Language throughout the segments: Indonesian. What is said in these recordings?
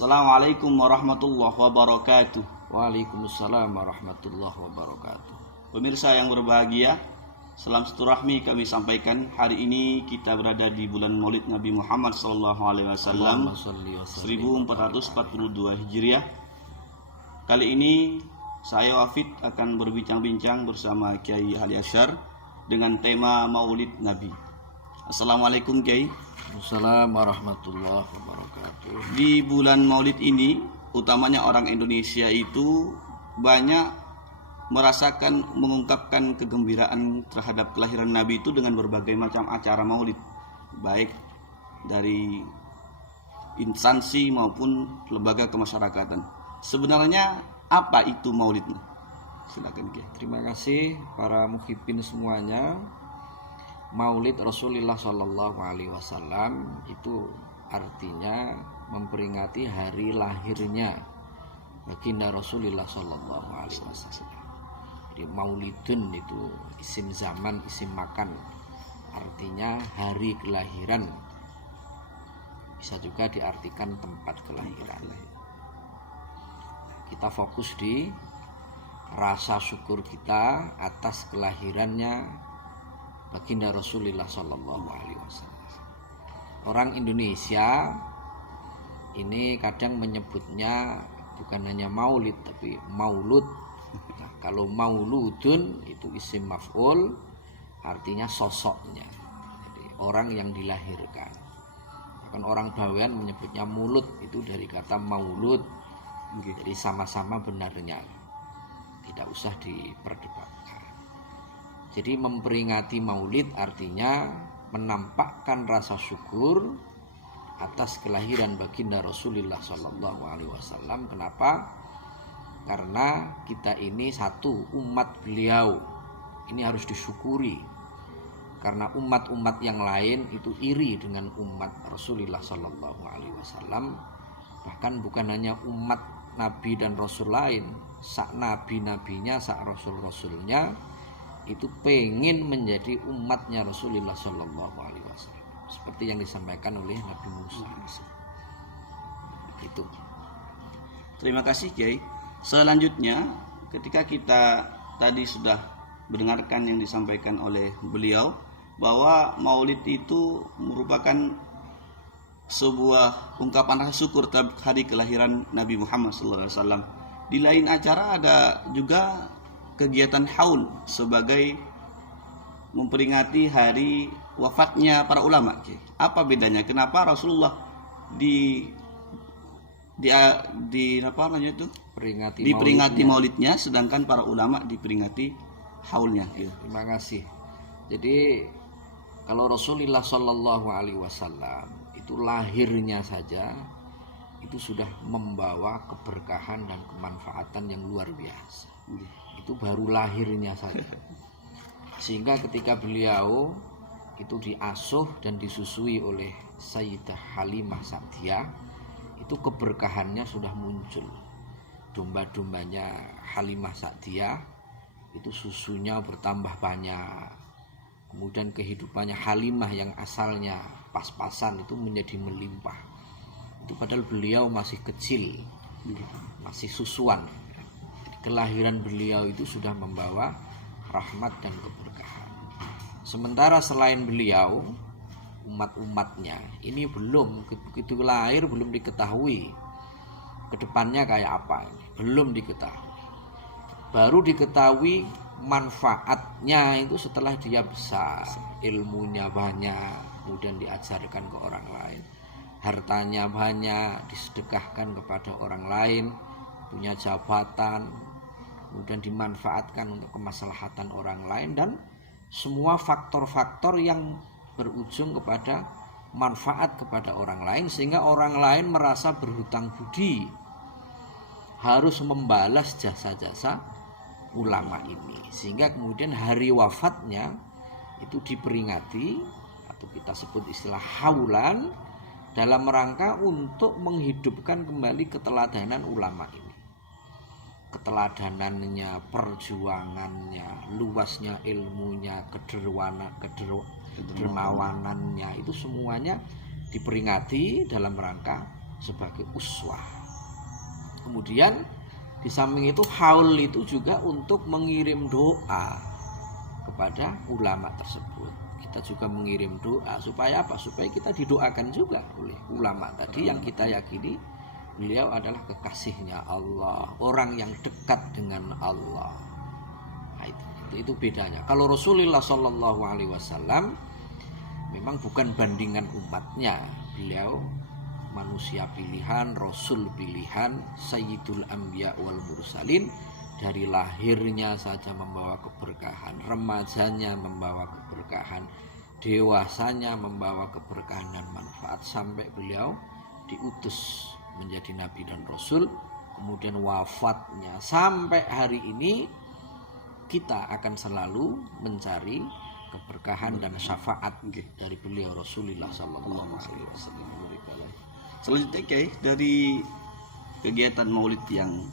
Assalamualaikum warahmatullahi wabarakatuh. Waalaikumsalam warahmatullahi wabarakatuh. Pemirsa yang berbahagia, salam silaturahmi kami sampaikan. Hari ini kita berada di bulan Maulid Nabi Muhammad SAW 1442 Hijriah. Kali ini saya Wafid akan berbincang-bincang bersama Kiai Ali Asyar dengan tema Maulid Nabi. Assalamualaikum Kiai. Assalamualaikum warahmatullahi wabarakatuh. Di bulan Maulid ini, utamanya orang Indonesia itu banyak merasakan, mengungkapkan kegembiraan terhadap kelahiran Nabi itu dengan berbagai macam acara Maulid, baik dari instansi maupun lembaga kemasyarakatan. Sebenarnya apa itu Maulid? Silakan Kiai. Terima kasih para muhibbin semuanya. Maulid Rasulullah Shallallahu Alaihi Wasallam itu artinya memperingati hari lahirnya baginda Rasulullah Shallallahu Alaihi Wasallam. Jadi Maulidun itu isim zaman, isim makan, artinya hari kelahiran. Bisa juga diartikan tempat kelahiran. Kita fokus di rasa syukur kita atas kelahirannya baginda Rasulullah Shallallahu Alaihi Wasallam. Orang Indonesia ini kadang menyebutnya bukan hanya maulid tapi maulud. Nah, kalau mauludun itu isim maf'ul, artinya sosoknya. Jadi orang yang dilahirkan. Bahkan orang Bawean menyebutnya mulut, itu dari kata maulud. Jadi sama-sama benarnya, tidak usah diperdebatkan. Jadi memperingati maulid artinya menampakkan rasa syukur atas kelahiran baginda Rasulullah Shallallahu Alaihi Wasallam. Kenapa? Karena kita ini satu umat beliau, ini harus disyukuri. Karena umat-umat yang lain itu iri dengan umat Rasulullah Shallallahu Alaihi Wasallam. Bahkan bukan hanya umat Nabi dan Rasul lain, sak nabi-nabinya, sak rasul-rasulnya itu pengen menjadi umatnya Rasulullah Shallallahu Alaihi Wasallam, seperti yang disampaikan oleh Nabi Musa. Itu. Terima kasih Kiai. Selanjutnya, ketika kita tadi sudah mendengarkan yang disampaikan oleh beliau bahwa Maulid itu merupakan sebuah ungkapan rasa syukur terhadap hari kelahiran Nabi Muhammad SAW. Di lain acara ada juga kegiatan haul sebagai memperingati hari wafatnya para ulama. Apa bedanya? Kenapa Rasulullah diperingati maulidnya, sedangkan para ulama diperingati haulnya? Terima kasih. Jadi kalau Rasulullah Shallallahu Alaihi Wasallam itu lahirnya saja itu sudah membawa keberkahan dan kemanfaatan yang luar biasa. Itu baru lahirnya saja. Sehingga ketika beliau itu diasuh dan disusui oleh Sayyidah Halimah Sa'diyah, itu keberkahannya sudah muncul. Domba-dombanya Halimah Sa'diyah itu susunya bertambah banyak. Kemudian kehidupannya Halimah yang asalnya pas-pasan itu menjadi melimpah. Itu padahal beliau masih kecil, masih susuan. Kelahiran beliau itu sudah membawa rahmat dan keberkahan. Sementara selain beliau, umat-umatnya ini belum, begitu lahir belum diketahui kedepannya kayak apa, belum diketahui. Baru diketahui manfaatnya itu setelah dia besar, ilmunya banyak, kemudian diajarkan ke orang lain, hartanya banyak, disedekahkan kepada orang lain, punya jabatan, kemudian dimanfaatkan untuk kemaslahatan orang lain, dan semua faktor-faktor yang berujung kepada manfaat kepada orang lain, sehingga orang lain merasa berhutang budi harus membalas jasa-jasa ulama ini, sehingga kemudian hari wafatnya itu diperingati atau kita sebut istilah haulan dalam rangka untuk menghidupkan kembali keteladanan ulama ini. Keteladanannya, perjuangannya, luasnya ilmunya, kedermawanannya, itu semuanya diperingati dalam rangka sebagai uswah. Kemudian di samping itu haul itu juga untuk mengirim doa kepada ulama tersebut. Kita juga mengirim doa supaya apa? Supaya kita didoakan juga oleh ulama tadi yang kita yakini beliau adalah kekasihnya Allah, orang yang dekat dengan Allah. Nah, itu bedanya. Kalau Rasulullah Shallallahu Alaihi Wasallam memang bukan bandingan umatnya, beliau manusia pilihan, rasul pilihan, sayyidul anbiya wal mursalin. Dari lahirnya saja membawa keberkahan, remajanya membawa keberkahan, dewasanya membawa keberkahan dan manfaat, sampai beliau diutus menjadi nabi dan rasul. Kemudian wafatnya sampai hari ini kita akan selalu mencari keberkahan dan syafaat dari beliau Rasulullah sallallahu alaihi wasallam. Selanjutnya Kiai, dari kegiatan maulid yang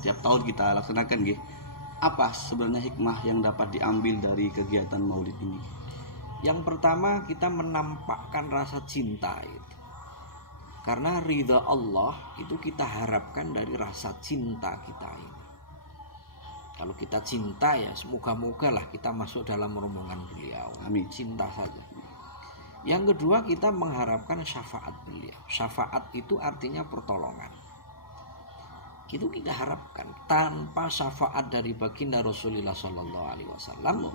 tiap tahun kita laksanakan, apa sebenarnya hikmah yang dapat diambil dari kegiatan maulid ini? Yang pertama, kita menampakkan rasa cinta itu. Karena ridha Allah itu kita harapkan dari rasa cinta kita ini. Kalau kita cinta ya semoga-moga lah kita masuk dalam rombongan beliau. Amin. Cinta saja. Yang kedua, kita mengharapkan syafaat beliau. Syafaat itu artinya pertolongan. Itu kita harapkan. Tanpa syafaat dari baginda Rasulullah Sallallahu Alaihi Wasallam,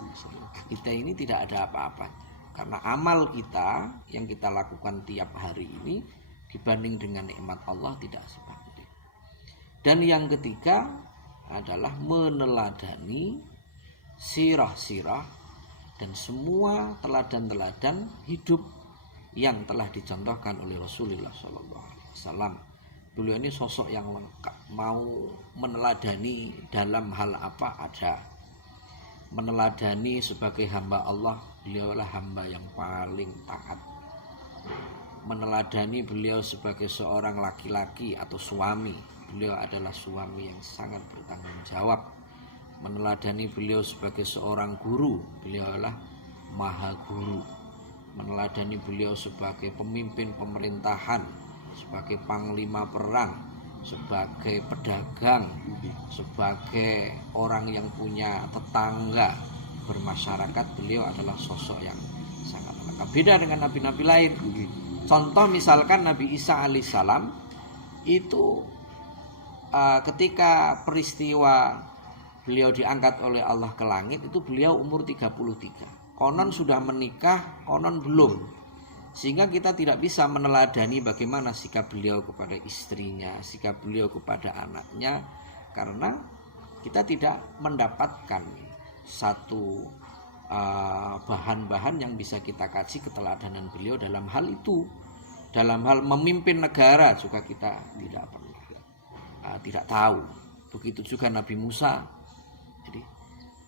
kita ini tidak ada apa-apa. Karena amal kita yang kita lakukan tiap hari ini dibanding dengan nikmat Allah tidak sebanding. Dan yang ketiga adalah meneladani sirah-sirah dan semua teladan-teladan hidup yang telah dicontohkan oleh Rasulullah SAW. Beliau ini sosok yang lengkap, mau meneladani dalam hal apa ada. Meneladani sebagai hamba Allah, beliau adalah hamba yang paling taat. Meneladani beliau sebagai seorang laki-laki atau suami, beliau adalah suami yang sangat bertanggung jawab. Meneladani beliau sebagai seorang guru, beliau adalah maha guru. Meneladani beliau sebagai pemimpin pemerintahan, sebagai panglima perang, sebagai pedagang, sebagai orang yang punya tetangga bermasyarakat, beliau adalah sosok yang sangat lengkap. Beda dengan nabi-nabi lain. Contoh misalkan Nabi Isa alaihissalam itu ketika peristiwa beliau diangkat oleh Allah ke langit itu beliau umur 33. Konon sudah menikah, konon belum. Sehingga kita tidak bisa meneladani bagaimana sikap beliau kepada istrinya, sikap beliau kepada anaknya, karena kita tidak mendapatkan satu bahan-bahan yang bisa kita kaji keteladanan beliau dalam hal itu. Dalam hal memimpin negara juga kita tidak pernah tidak tahu. Begitu juga Nabi Musa. Jadi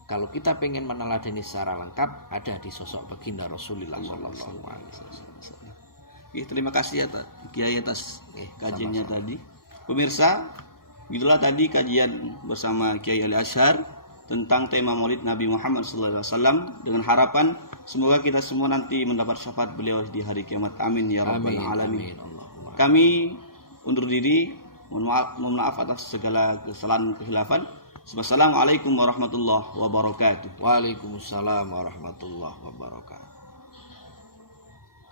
kalau kita pengen meneladani secara lengkap, ada di sosok baginda Rasulullah Sallallahu Alaihi Wasallam. Terima kasih Kiai atas kajiannya sama-sama. tadi. Pemirsa, itulah tadi kajian bersama Kiai Ali Ashar tentang tema Maulid Nabi Muhammad SAW, dengan harapan semoga kita semua nanti mendapat syafaat beliau di hari kiamat. Amin ya rabbal alamin. Kami undur diri, mohon maaf atas segala kesalahan kekhilafan. Wassalamualaikum warahmatullahi wabarakatuh. Waalaikumsalam warahmatullahi wabarakatuh.